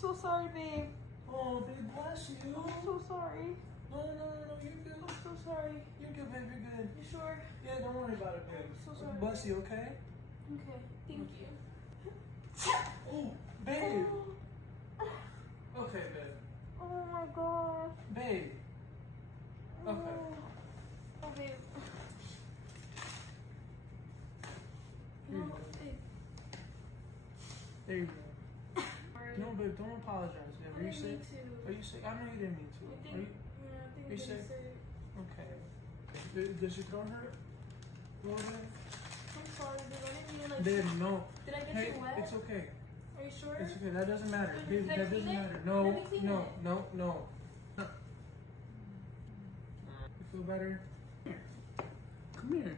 so sorry, babe. Oh, babe, bless you. I'm so sorry. No, you're good. I'm so sorry. You're good, babe, you're good. You sure? Yeah, don't worry about it, babe. I'm so sorry. Bless you, okay? Okay, thank you. Oh, babe. Oh, Okay, babe. oh my gosh. Babe. Okay. Oh, babe. Here you No, go. babe. There you go. Sorry. No, babe, don't apologize. Babe. I Are you didn't sick? mean to. Are you sick? I know you didn't mean to. I think, Are you? yeah, I think Are you I'm getting sick? sick. Okay. Does your throat hurt? A little bit? I'm sorry, babe. I didn't mean like. Babe, no. Did I get Hey, you wet? it's okay. Are you sure? It's okay. That doesn't matter. Let Babe, me that doesn't clean it. matter. Let No, me clean no, it. no. You feel better? Here. Come here.